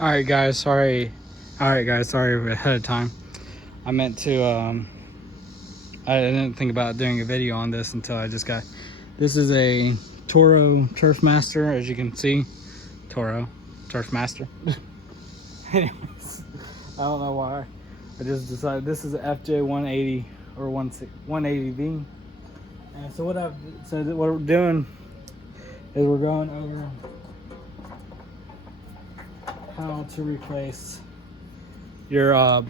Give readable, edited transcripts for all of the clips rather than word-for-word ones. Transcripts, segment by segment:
Alright guys, sorry ahead of time. I meant to I didn't think about doing a video on this until I just got this. Is a Toro Turfmaster, as you can see. Toro Turfmaster. Anyways, I don't know why I just decided this is an FJ 180 or 180V. And so what we're doing is we're going over how to replace your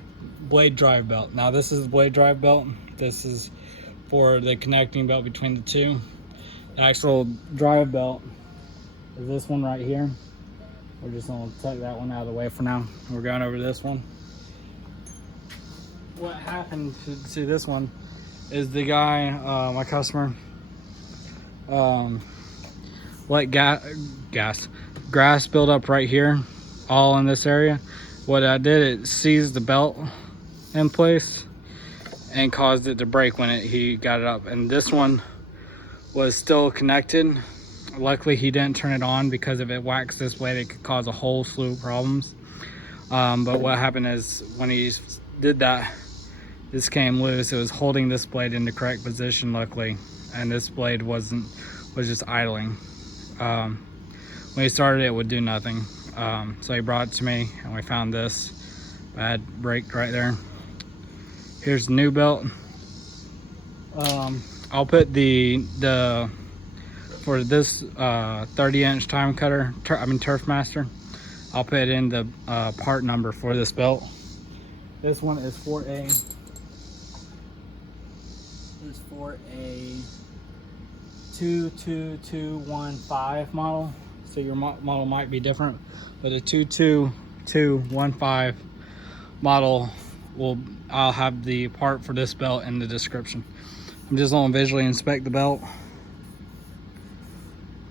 blade drive belt. Now this is the blade drive belt. This is for the connecting belt between the two. The actual drive belt is this one right here. We're just gonna take that one out of the way for now. We're going over this one. What happened to this one is the guy, my customer, let grass build up right here, all in this area. What I did, it seized the belt in place and caused it to break when he got it up. And this one was still connected. Luckily he didn't turn it on, because if it waxed this way it could cause a whole slew of problems. But what happened is when he did that, this came loose. It was holding this blade in the correct position, luckily, and this blade was just idling. When he started, it would do nothing. So he brought it to me and we found this bad break right there. Here's the new belt. I'll put the for this 30-inch time cutter, Turfmaster, I'll put in the part number for this belt. This one is for a 22215 model. So your model might be different, but a 22215 model I'll have the part for this belt in the description. I'm just gonna visually inspect the belt,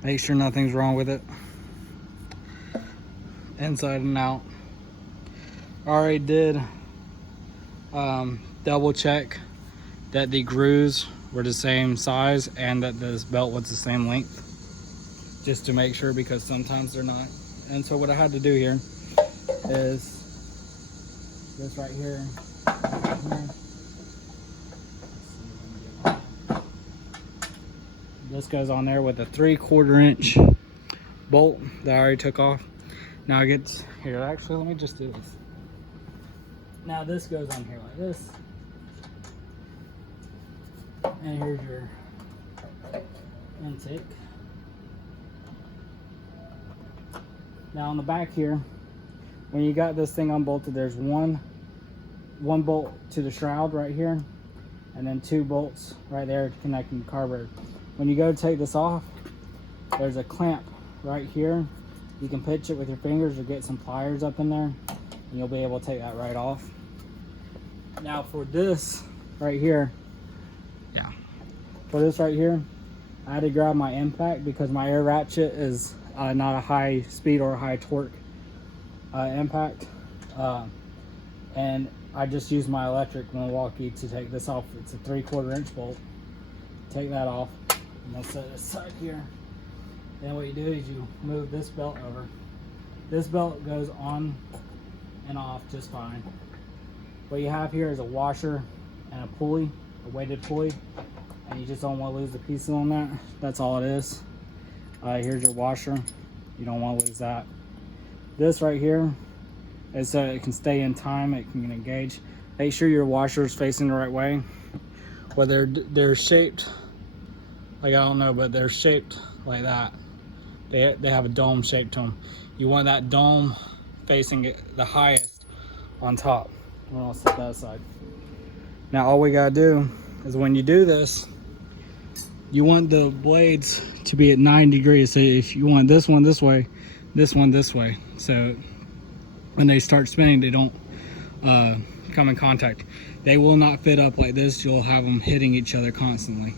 make sure nothing's wrong with it, inside and out. Already did double check that the grooves were the same size and that this belt was the same length, just to make sure, because sometimes they're not. And so what I had to do here is this right here. This goes on there with a 3/4 inch bolt that I already took off. Now it gets here. Actually, let me just do this. Now this goes on here like this, and here's your intake. Now on the back here, when you got this thing unbolted, there's one bolt to the shroud right here, and then 2 bolts right there connecting the carburetor. When you go to take this off, there's a clamp right here. You can pinch it with your fingers or get some pliers up in there, and you'll be able to take that right off. Now for this right here, I had to grab my impact, because my air ratchet is not a high speed or a high torque impact, and I just used my electric Milwaukee to take this off. It's a 3/4 inch bolt. Take that off, and I'll set it aside here. Then what you do is you move this belt over. This belt goes on and off just fine. What you have here is a washer and a pulley, a weighted pulley, and you just don't want to lose the pieces on that. That's all it is. Here's your washer. You don't want to lose that. This right here is so it can stay in time, it can engage. Make sure your washer is facing the right way. Whether they're shaped, like, I don't know, but they're shaped like that. They have a dome shape to them. You want that dome facing it the highest on top. I'll set that aside. Now all we gotta do is, when you do this, you want the blades to be at 9 degrees. So if you want this one this way, this one this way, so when they start spinning, they don't come in contact. They will not fit up like this. You'll have them hitting each other constantly.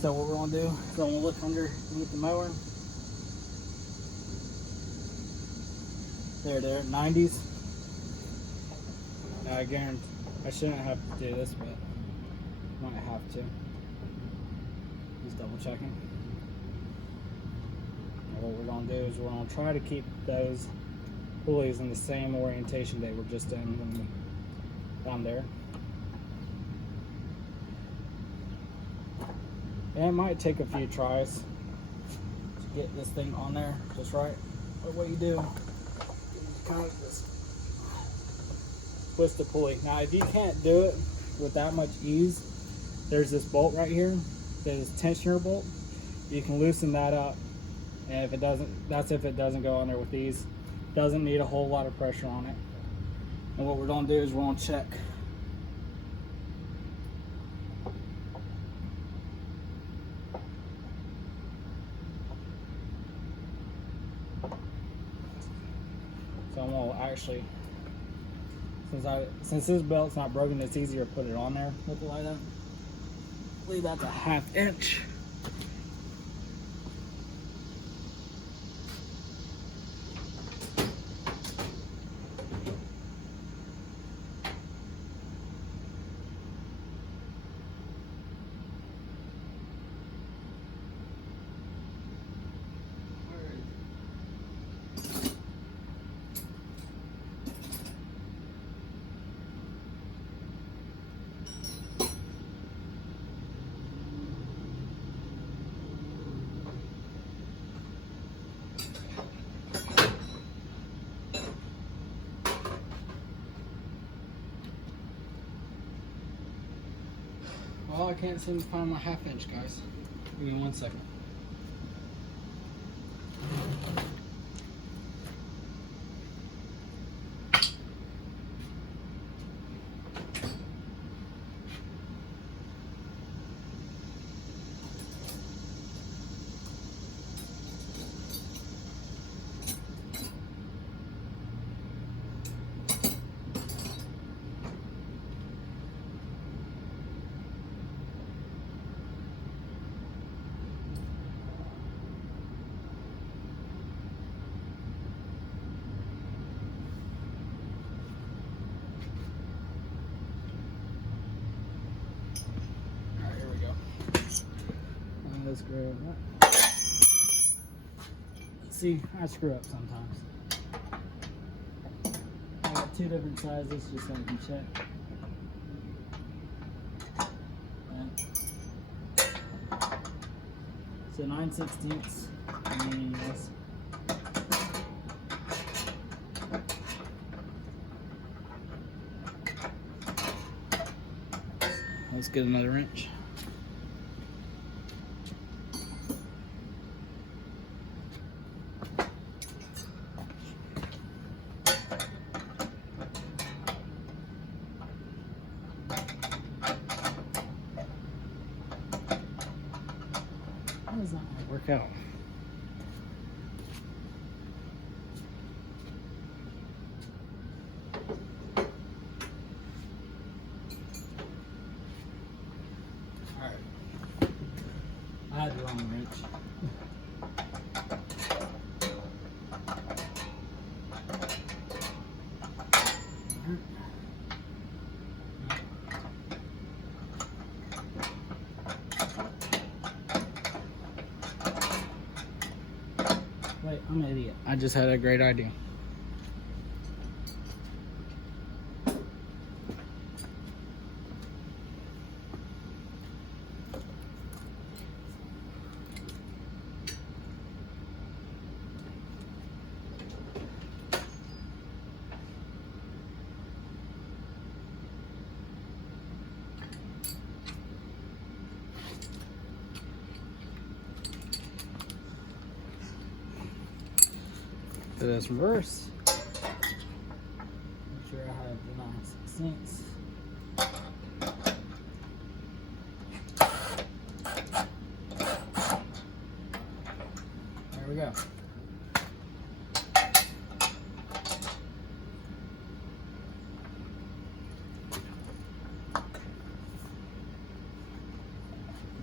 So what we're gonna do is I'm gonna look underneath the mower. They're 90s. Now, I guarantee I shouldn't have to do this, but I might have to. Just double checking. And what we're going to do is we're going to try to keep those pulleys in the same orientation they were just in when we down there. And it might take a few tries to get this thing on there just right. But what you do, you kind of just twist the pulley. Now, if you can't do it with that much ease, there's this bolt right here that is tensioner bolt. You can loosen that up, and if it doesn't, that's if it doesn't go on there with ease. Doesn't need a whole lot of pressure on it. And what we're going to do is we're going to check. So I'm going to actually, since this belt's not broken, it's easier to put it on there with it like that. I believe that's a 1/2 inch. Well, I can't seem to find my 1/2 inch, guys. Give me 1 second. Let's screw up. See, I screw up sometimes. I got 2 different sizes just so I can check. So 9/16 meaning this. Let's get another wrench. How does that work out? Alright. I had the wrong wrench. Wait, I'm an idiot. I just had a great idea. So that's reverse. Make sure I have the 9/16. There we go.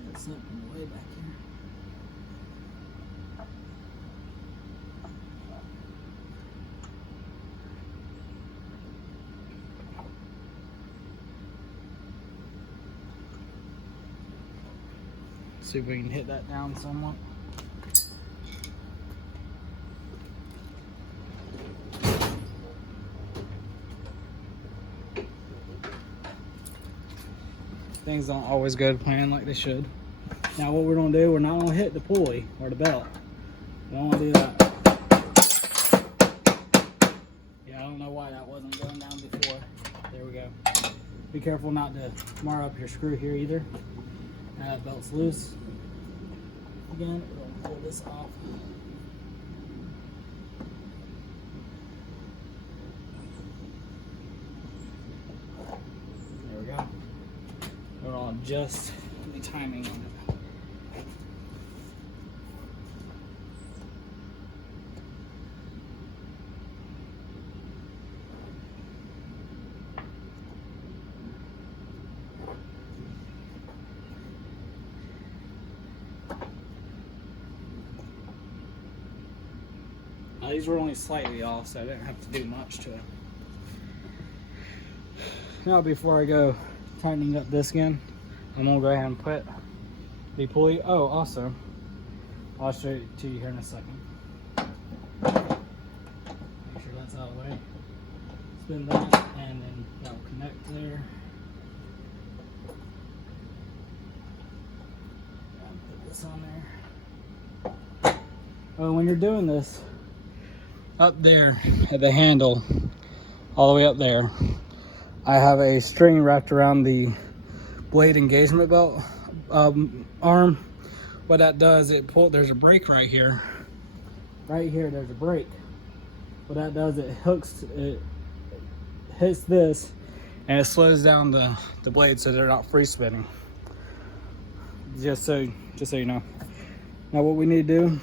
There's something way back here. See if we can hit that down somewhat. things don't always go to plan like they should. Now what we're gonna do, we're not gonna hit the pulley or the belt. We don't wanna do that. Yeah, I don't know why that wasn't going down before. There we go. Be careful not to mar up your screw here either. Now that belt's loose. Again, we're gonna pull this off. There we go. We're gonna adjust the timing on it. These were only slightly off, so I didn't have to do much to it. Now before I go tightening up this again, I'm gonna go ahead and put the pulley. Oh, also, I'll show it to you here in a second. Make sure that's out of the way. Spin that, and then that'll connect there. And put this on there. Oh, when you're doing this, up there at the handle, all the way up there, I have a string wrapped around the blade engagement belt arm. What that does, there's a brake right here. Right here, there's a brake. What that does, it hits this, and it slows down the blade so they're not free spinning. Just so you know. Now what we need to do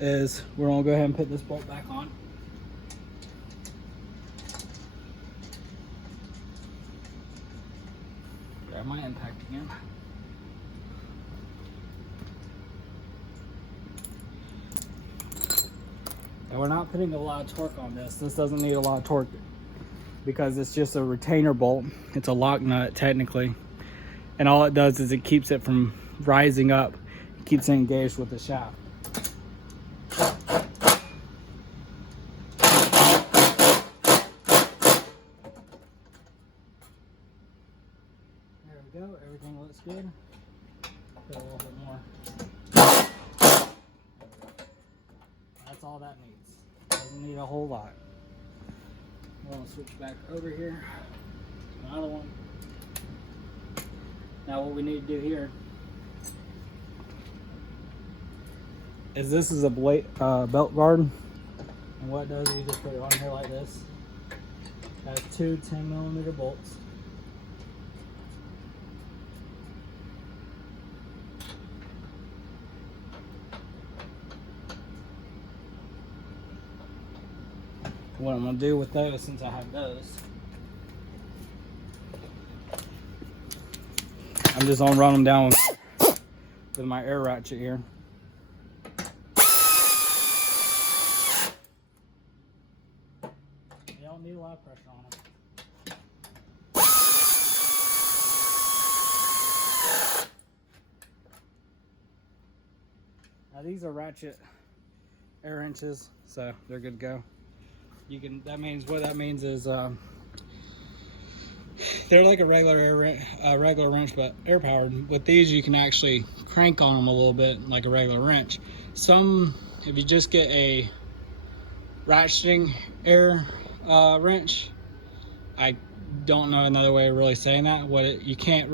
is we're gonna go ahead and put this bolt back on. Grab my impact again. And we're not putting a lot of torque on this. This doesn't need a lot of torque because it's just a retainer bolt. It's a lock nut technically. And all it does is it keeps it from rising up. It keeps it engaged with the shaft. There we go, everything looks good. Put a little bit more. That's all that needs. Doesn't need a whole lot. We're gonna switch back over here. Another one. Now what we need to do here is this is a belt guard. And what it does is you just put it on here like this. It has two 10mm bolts. What I'm going to do with those, since I have those, I'm just going to run them down with my air ratchet here. You don't need a lot of pressure on them. Now these are ratchet air wrenches, so they're good to go. What that means is they're like a regular wrench, but air powered. With these, you can actually crank on them a little bit like a regular wrench. If you just get a ratcheting air wrench, I don't know another way of really saying that. You can't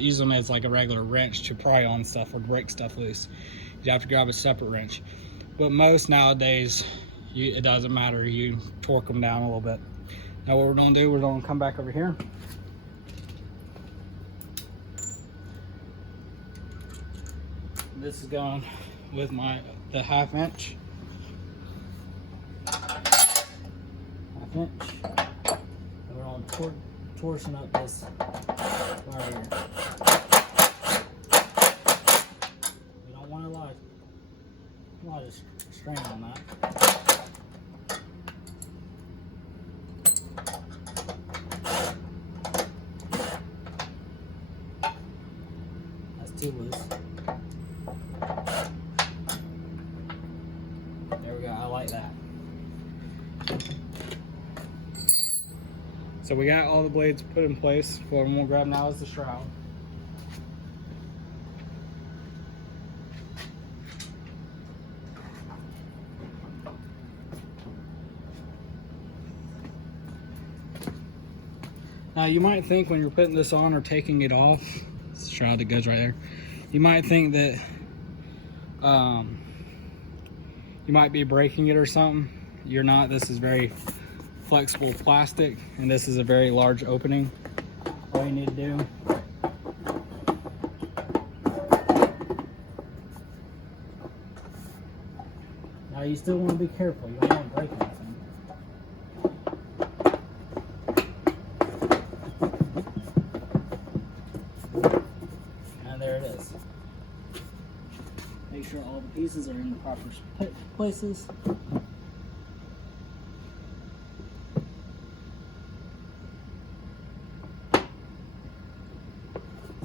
use them as like a regular wrench to pry on stuff or break stuff loose. You have to grab a separate wrench. But most nowadays, it doesn't matter. You torque them down a little bit. Now what we're going to do, we're going to come back over here. This is going with the 1/2 inch. 1/2 inch. And we're going to torsion up this wire here. We don't want a lot of strain on that. Too loose. There we go, I like that. So we got all the blades put in place. What I'm gonna grab now is the shroud. Now you might think when you're putting this on or taking it off, it's the shroud that goes right there, you might think that you might be breaking it or something. You're not. This is very flexible plastic, and this is a very large opening. All you need to do, now you still want to be careful. You don't want to break anything. And there it is. Make sure all the pieces are in the proper places.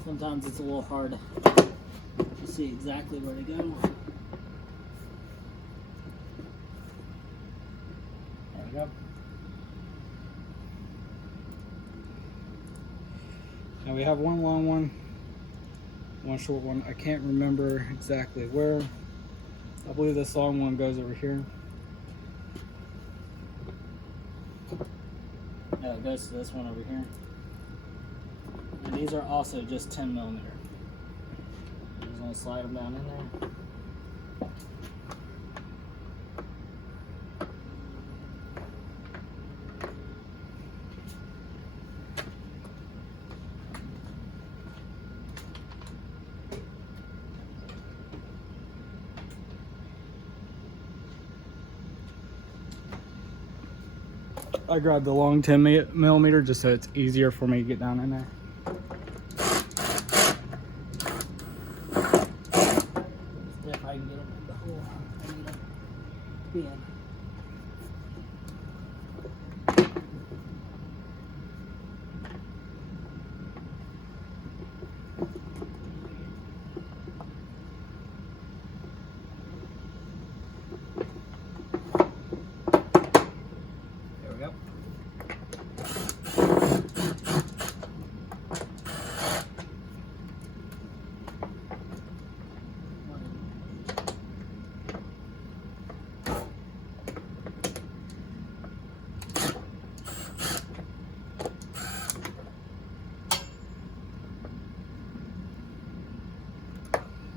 Sometimes it's a little hard to see exactly where to go. There we go. Now we have one long one, one short one. I can't remember exactly where. I believe this long one goes over here. Yeah, it goes to this one over here. And these are also just 10 millimeter. I'm just gonna slide them down in there. I grabbed the long 10 millimeter just so it's easier for me to get down in there. If I can get them in the hole I need them to be in.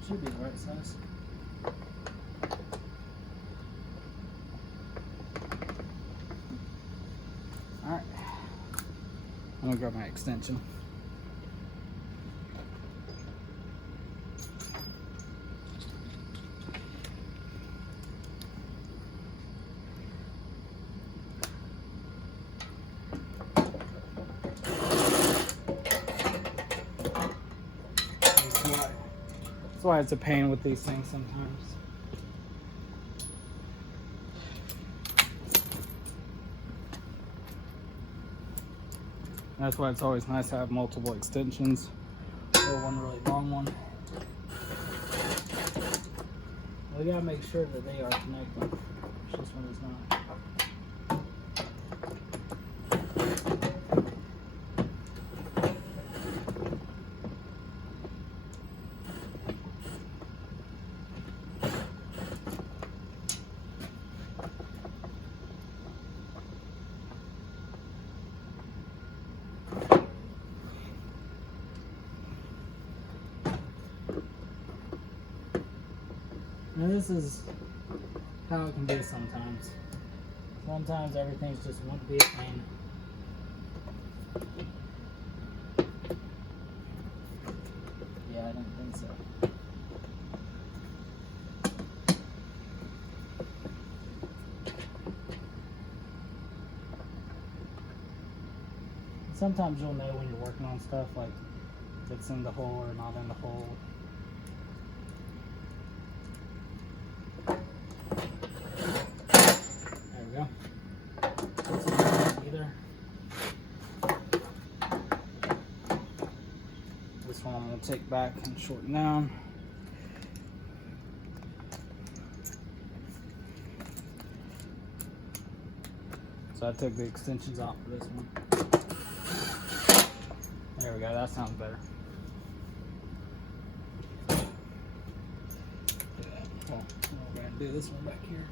Should be the right size. Alright. I'm gonna grab my extension. That's why it's a pain with these things sometimes. That's why it's always nice to have multiple extensions or one really long one. We gotta make sure that they are connected. This one is not. Now this is how it can be sometimes. Sometimes everything's just one big pain. Yeah, I don't think so. Sometimes you'll know when you're working on stuff, like if it's in the hole or not in the hole. This one I'm going to take back and shorten down. So I took the extensions off for this one. There we go, that sounds better. Well, we're going to do this one back here.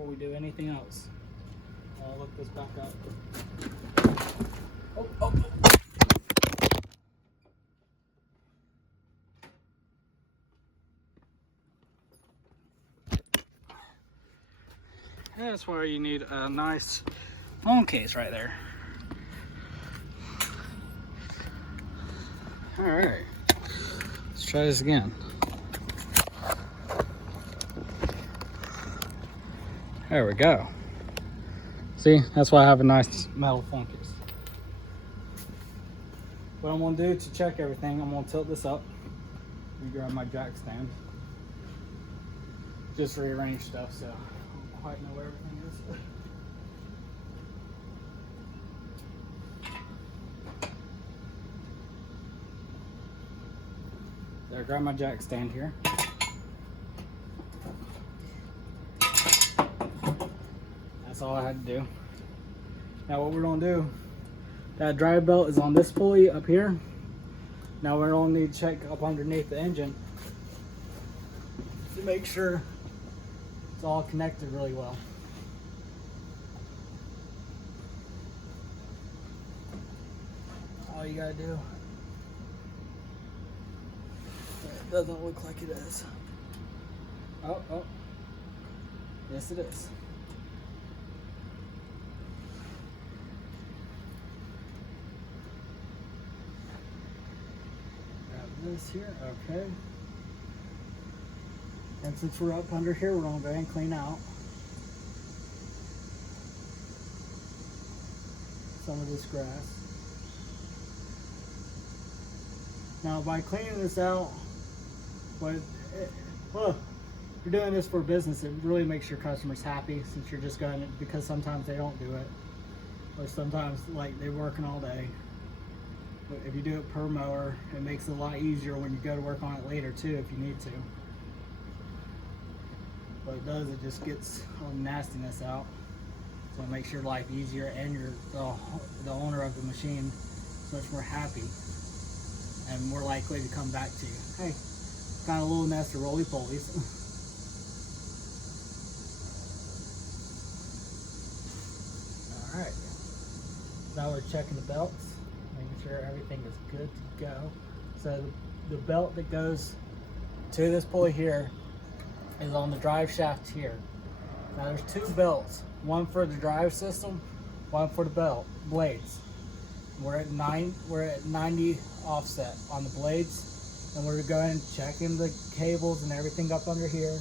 before we do anything else. I'll look this back up. Oh, oh, oh. That's why you need a nice phone case right there. All right, let's try this again. There we go. See, that's why I have a nice metal phone case. What I'm gonna do to check everything, I'm gonna tilt this up. Let me grab my jack stand. Just rearrange stuff so I don't quite know where everything is. There, grab my jack stand here. That's all I had to do. Now what we're gonna do, that drive belt is on this pulley up here. Now we're gonna need to check up underneath the engine to make sure it's all connected really well. All you gotta do. It doesn't look like it is. Oh, oh. Yes, it is. Grab this here, okay. And since we're up under here, we're gonna go ahead and clean out some of this grass. Now by cleaning this out, you're doing this for business, it really makes your customers happy, since you're just going, because sometimes they don't do it, or sometimes like they're working all day. But if you do it per mower, it makes it a lot easier when you go to work on it later too, if you need to. What it does, it just gets all the nastiness out, so it makes your life easier, and the owner of the machine is much more happy and more likely to come back to you. Hey, got a little nest of roly-polies. Alright, now we're checking the belts, making sure everything is good to go. So the belt that goes to this pulley here is on the drive shaft here. Now there's two belts, one for the drive system, one for the belt blades. We're at 90 offset on the blades, and we're going checking the cables and everything up under here,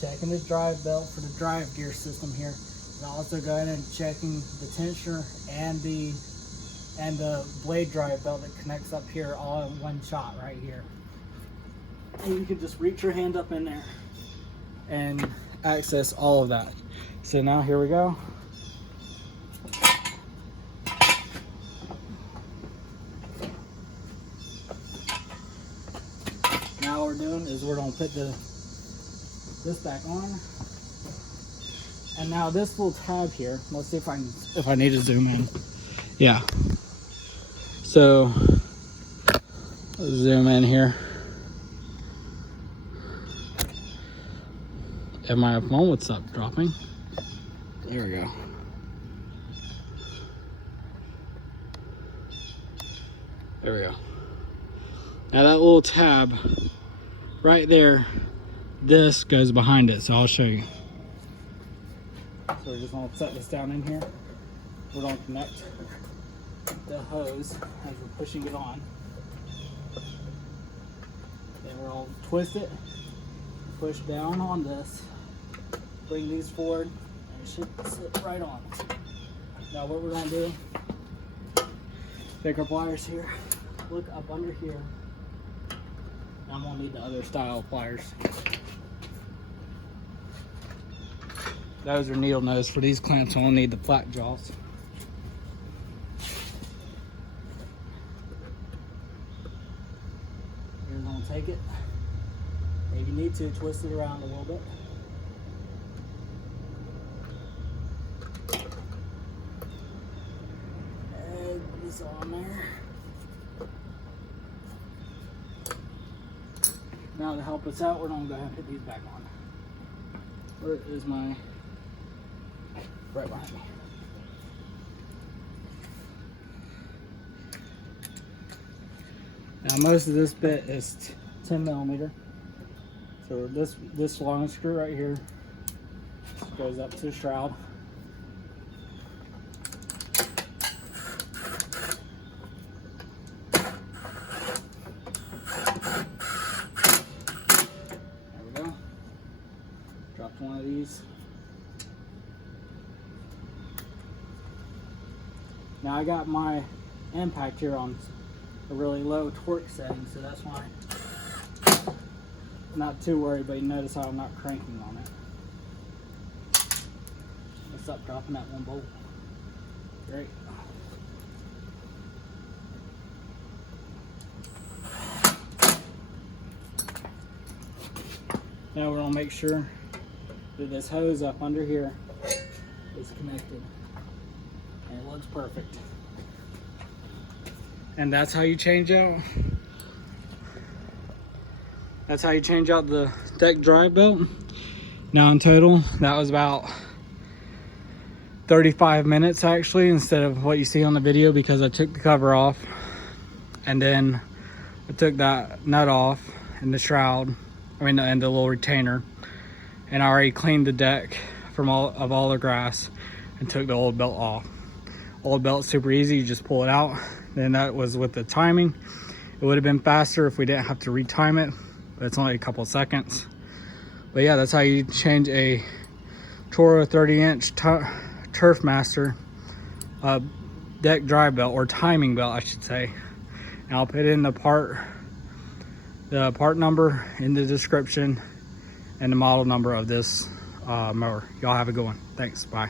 checking the drive belt for the drive gear system here, and also going and checking the tensioner and the blade drive belt that connects up here all in one shot right here. And you can just reach your hand up in there and access all of that. So now here we go. Now what we're doing is we're gonna put this back on. And now this little tab here, let's see if I need to zoom in. Yeah. So let's zoom in here. If my phone would stop dropping. There we go. There we go. Now that little tab right there, this goes behind it, so I'll show you. So we're just gonna set this down in here. We're gonna connect the hose as we're pushing it on. Then we're gonna twist it, push down on this, bring these forward, and it should sit right on. Now what we're gonna do, pick our pliers here, look up under here. I'm gonna need the other style pliers. Those are needle nose. For these clamps, I'll need the flat jaws. You're gonna take it. If you need to, twist it around a little bit. And this on there. Now to help us out, we're gonna go ahead and put these back on. Where is my right behind me. Now most of this bit is 10 millimeter. So this long screw right here goes up to the shroud. There we go. Dropped one of these. Now I got my impact here on a really low torque setting, so that's why I'm not too worried, but you notice how I'm not cranking on it. Let's stop dropping that one bolt. Great. Now we're gonna make sure that this hose up under here is connected. And it looks perfect. And that's how you change out. That's how you change out the deck drive belt. Now in total, that was about 35 minutes actually, instead of what you see on the video, because I took the cover off and then I took that nut off and the shroud, and the little retainer, and I already cleaned the deck from all the grass and took the old belt off. Old belt's super easy, you just pull it out. Then that was with the timing. It would have been faster if we didn't have to retime it, but it's only a couple seconds. But yeah, that's how you change a Toro 30-inch Turfmaster deck drive belt, or timing belt I should say. And I'll put in the part number in the description and the model number of this mower. Y'all have a good one. Thanks, bye.